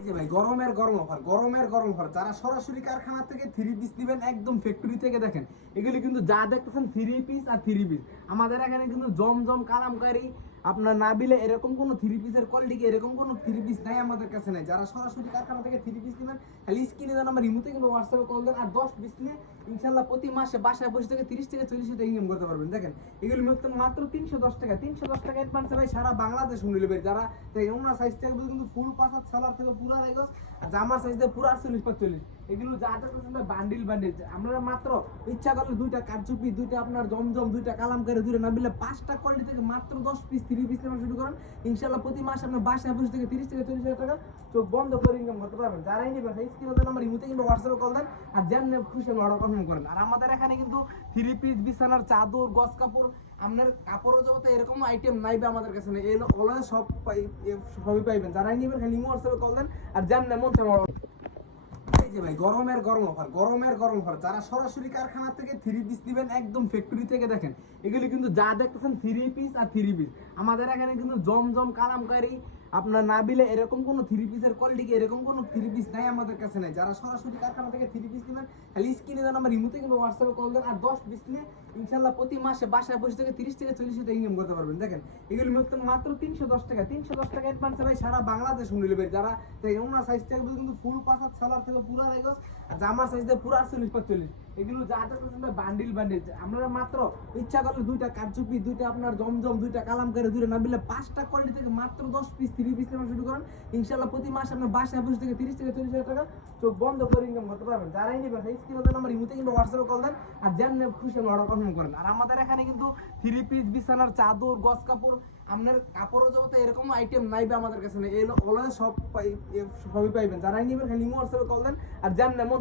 এই যে ভাই গরমের গরম অফার যারা সরাসরি কারখানা থেকে থ্রি পিস নেবেন একদম ফ্যাক্টরি থেকে দেখেন এগুলি কিন্তু যা দেখতেছেন থ্রি পিস আর থ্রি পিস আমাদের এখানে কিন্তু জমজম কালামকারী আপনার নাবিলে এরকম কোনো থ্রি পিসের কোয়ালিটি এরকম কোনো থ্রি পিস নাই আমাদের কাছে নাই। যারা সরাসরি কারখানা থেকে থ্রি পিস নেবেন খালি স্ক্রিনে দেন আমার রিমোটে কিন্তু হোয়াটসঅ্যাপে কল দেন আর 10 পিস নিয়ে ইনশাআল্লাহ প্রতি মাসে বাসায় বসে থেকে 30 থেকে 40 টাকা ইনকাম করতে পারবেন। দেখেন এগুলি মাত্র 310 টাকা অ্যাডভান্সে ভাই সারা বাংলাদেশ শুনলে ভাই যারা ওনার সাইজ থেকে কিন্তু ফুল পাঁচ হাত সালার থেকে পুরো রাইগস আর জামার সাইজ দিয়ে পুরো 48-45 এগুলো যা দেখতেছেন বান্ডিল আমরা মাত্র ইচ্ছা করলে দুইটা কারচুপি দুইটা আপনার জমজম দুইটা কালামকারী দুইটা নাবিলে 5টা কোয়ালিটি থেকে মাত্র 10 পিস 3 পিস নেওয়া শুরু করেন ইনশাআল্লাহ প্রতি মাসে আপনার বাসায় বসে থেকে 30 থেকে 40 টাকা চোখ বন্ধ করে ইনকাম করতে পারবেন। যারাই নেবেন সেই স্ক্রিনে নাম্বার ইমোতে কিংবা হোয়াটসঅ্যাপে কল দেন আর যেমন খুশি অর্ডার কনফার্ম করেন। আর আমাদের এখানে কিন্তু 3 পিস বিছানার চাদর গস কাপড় আপনার কাপড়ের জগতে এরকম আইটেম নাইবে আমাদের কাছে নেই অলওয়েজ সবই পাইবেন। যারাই নেবেন খালি হোয়াটসঅ্যাপে কল দেন আর যেমন মন এই যে ভাই গরমের গরম অফার যারা সরাসরি কারখানা থেকে থ্রি পিস নেবেন একদম ফ্যাক্টরি থেকে দেখেন এগুলি কিন্তু যা দেখতেছেন থ্রি পিস আর থ্রি পিস আমাদের এখানে কিন্তু জমজম কালামকারী আপনার নাবিলে এরকম কোনো থ্রি পিসের কোয়ালিটি এরকম কোনো থ্রি পিস নাই আমাদের কাছে নাই। যারা সরাসরি কারখানা থেকে থ্রি পিস নেবেন খালি স্ক্রিনে দেন আমার রিমোটে কিন্তু হোয়াটসঅ্যাপে কল দেন আর 10 পিস নিয়ে ইনশাআল্লাহ প্রতি মাসে বাসায় বসে থেকে 30 থেকে 40 টাকা ইনকাম করতে পারবেন। দেখেন এগুলি মাত্র 310 টাকা অ্যাডভান্সে ভাই সারা বাংলাদেশ শুনলে ভাই যারা ওনার সাইজ থেকে কিন্তু ফুল পাঁচ হাত সালার থেকে পুরো রাইগস আর জামার সাইজ দিয়ে পুরো 48-45 এগুলো যা দেখতেছেন বান্ডিল আমরা মাত্র ইচ্ছা করলে দুইটা কারচুপি দুইটা আপনার জমজম দুইটা কালামকারী দুইটা নাবিলে 5টা কোয়ালিটি থেকে মাত্র 10 পিস 3 পিস নেওয়া শুরু করেন ইনশাআল্লাহ প্রতি মাসে আপনার বাসায় বসে থেকে 30 থেকে 40 টাকা চোখ বন্ধ করে ইনকাম করতে পারবেন। যারাই নেবেন সেই স্ক্রিনে নাম্বার ইমোতে কিংবা হোয়াটসঅ্যাপে কল দেন আর যেমন খুশি অর্ডার কনফার্ম করেন। আর আমাদের এখানে কিন্তু থ্রি পিস বিছানার চাদর গস কাপড় আপনার কাপড়ের জগতে এরকম আইটেম নাইবে আমাদের কাছে নেই অলওয়েজ সবই পাইবেন। যারাই নেবেন খালি হোয়াটসঅ্যাপে কল দেন আর যেমন মন